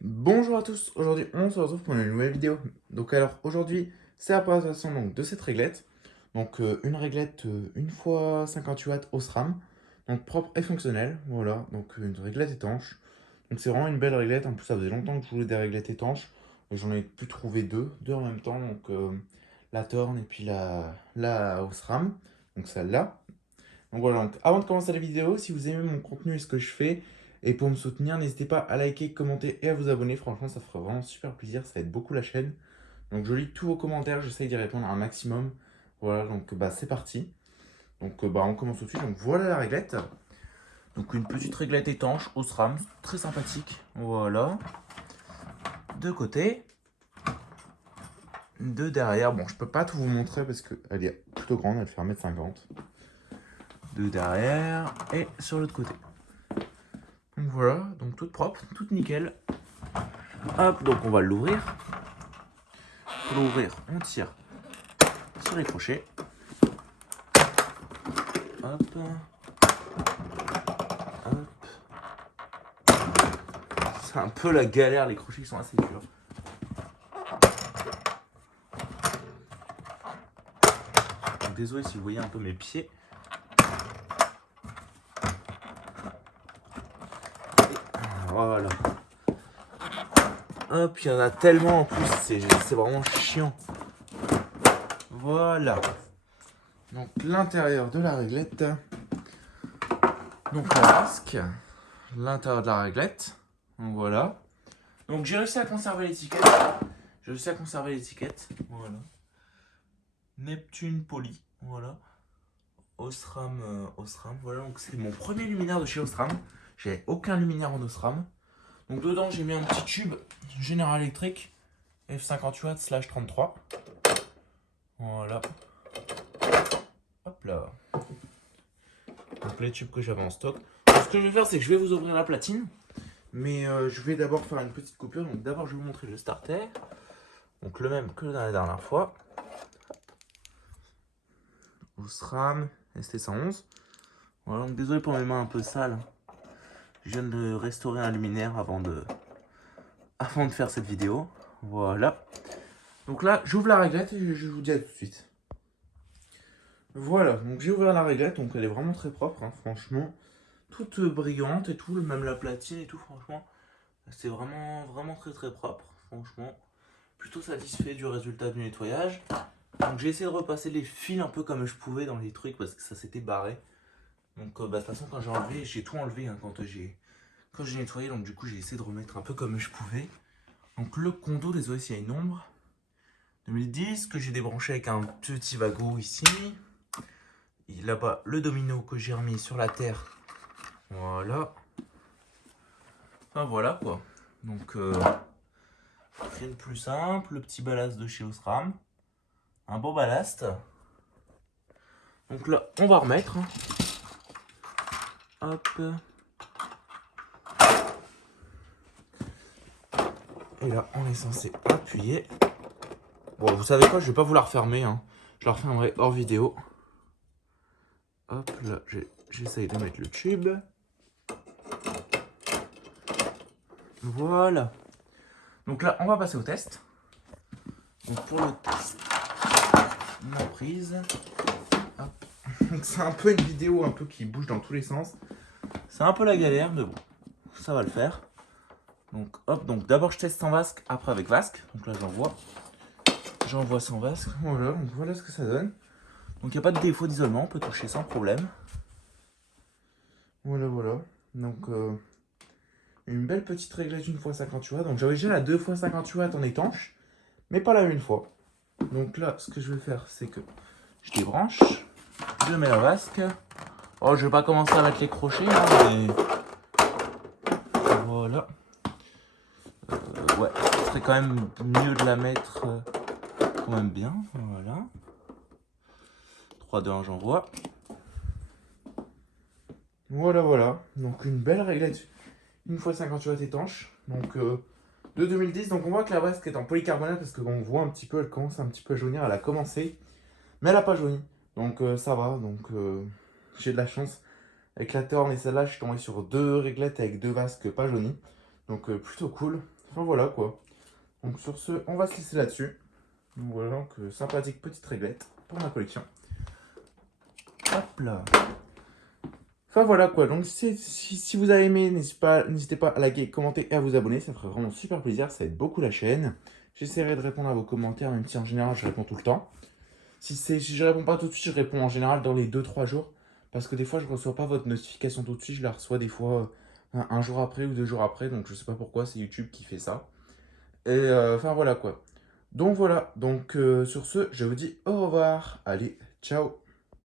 Bonjour à tous, aujourd'hui on se retrouve pour une nouvelle vidéo. Donc alors aujourd'hui c'est la présentation donc, de cette réglette. Donc une réglette 1 x 58 watts Osram, donc propre et fonctionnelle, voilà, donc une réglette étanche. Donc c'est vraiment une belle réglette, en plus ça faisait longtemps que je voulais des réglettes étanches, et j'en ai pu trouver deux en même temps, donc la Torn et puis la Osram, donc celle-là. Donc voilà, donc avant de commencer la vidéo, si vous aimez mon contenu et ce que je fais, et pour me soutenir, n'hésitez pas à liker, commenter et à vous abonner. Franchement, ça ferait vraiment super plaisir, ça aide beaucoup la chaîne. Donc je lis tous vos commentaires, j'essaye d'y répondre un maximum. Voilà, donc bah c'est parti. Donc bah on commence tout de suite. Donc voilà la réglette. Donc une petite réglette étanche, Osram, très sympathique. Voilà. De côté, de derrière. Bon, je peux pas tout vous montrer parce qu'elle est plutôt grande, elle fait 1,50 m. De derrière et sur l'autre côté. Donc voilà, donc toute propre, toute nickel. Hop, donc on va l'ouvrir. Pour l'ouvrir, on tire sur les crochets. Hop, hop. C'est un peu la galère, les crochets sont assez durs. Donc, désolé si vous voyez un peu mes pieds. Voilà. Hop, il y en a tellement en plus, c'est vraiment chiant. Voilà. Donc l'intérieur de la réglette. Donc la vasque. L'intérieur de la réglette. Donc voilà. Donc j'ai réussi à conserver l'étiquette. Voilà. Neptune Poly. Voilà. Osram. Voilà. Donc c'est mon premier luminaire de chez Osram. J'avais aucun luminaire en Osram. Donc dedans j'ai mis un petit tube General Electric F58 watts 33. Voilà. Hop là. Donc les tubes que j'avais en stock. Donc, ce que je vais faire, c'est que je vais vous ouvrir la platine. Mais je vais d'abord faire une petite coupure. Donc d'abord je vais vous montrer le starter. Donc le même que dans la dernière fois. Osram ST111. Voilà, donc désolé pour mes mains un peu sales. Je viens de restaurer un luminaire avant de faire cette vidéo. Voilà. Donc là, j'ouvre la réglette et je vous dis à tout de suite. Voilà, donc j'ai ouvert la réglette, donc elle est vraiment très propre, hein, franchement. Toute brillante et tout, même la platine et tout, franchement. C'est vraiment très très propre, franchement. Plutôt satisfait du résultat du nettoyage. Donc j'ai essayé de repasser les fils un peu comme je pouvais dans les trucs parce que ça s'était barré. Donc de toute façon quand j'ai tout enlevé hein, quand j'ai nettoyé. Donc du coup j'ai essayé de remettre un peu comme je pouvais. Donc le condo, désolé s'il y a une ombre. 2010 que j'ai débranché avec un petit wagon ici. Et là-bas le domino que j'ai remis sur la terre. Voilà. Enfin voilà quoi. Donc rien de plus simple. Le petit ballast de chez Osram. Un bon ballast. Donc là on va remettre. Hop. Et là, on est censé appuyer. Bon, vous savez quoi, je vais pas vous la refermer. Hein. Je la refermerai hors vidéo. Hop, là, j'essaye de mettre le tube. Voilà. Donc là, on va passer au test. Donc pour le test, ma prise. Hop. Donc c'est un peu une vidéo un peu qui bouge dans tous les sens. C'est un peu la galère, mais bon, ça va le faire. Donc hop, donc d'abord je teste sans vasque, après avec vasque. Donc là j'envoie. J'envoie sans vasque. Voilà, donc voilà ce que ça donne. Donc il n'y a pas de défaut d'isolement, on peut toucher sans problème. Voilà. Donc une belle petite réglette 1 x 58 watts. Donc j'avais déjà la 2 x 58 watts en étanche, mais pas la 1 fois. Donc là, ce que je vais faire, c'est que je débranche, je mets la vasque. Oh, je vais pas commencer à mettre les crochets, hein, mais voilà. Ouais, ce serait quand même mieux de la mettre quand même bien. Voilà. 3, 2, 1, j'envoie. Voilà. Donc une belle réglette 1 x 58 watts étanche. Donc de 2010. Donc on voit que la vasque est en polycarbonate parce qu'on voit un petit peu, elle commence un petit peu à jaunir. Elle a commencé, mais elle n'a pas jauni. Donc ça va. Donc j'ai de la chance. Avec la Torn et celle-là, je suis tombé sur 2 réglettes avec 2 vasques pas jaunies. Donc plutôt cool. Enfin voilà quoi. Donc sur ce, on va se laisser là-dessus. Donc voilà, donc sympathique petite réglette pour ma collection. Hop là. Enfin voilà quoi, donc si vous avez aimé, n'hésitez pas à liker, commenter et à vous abonner, ça ferait vraiment super plaisir, ça aide beaucoup la chaîne. J'essaierai de répondre à vos commentaires, même si en général je réponds tout le temps. Si je réponds pas tout de suite, je réponds en général dans les 2 3 jours. Parce que des fois je reçois pas votre notification tout de suite, je la reçois des fois un jour après ou 2 jours après, donc je sais pas pourquoi, c'est YouTube qui fait ça. Et enfin voilà quoi. Donc voilà, donc sur ce, je vous dis au revoir. Allez, ciao.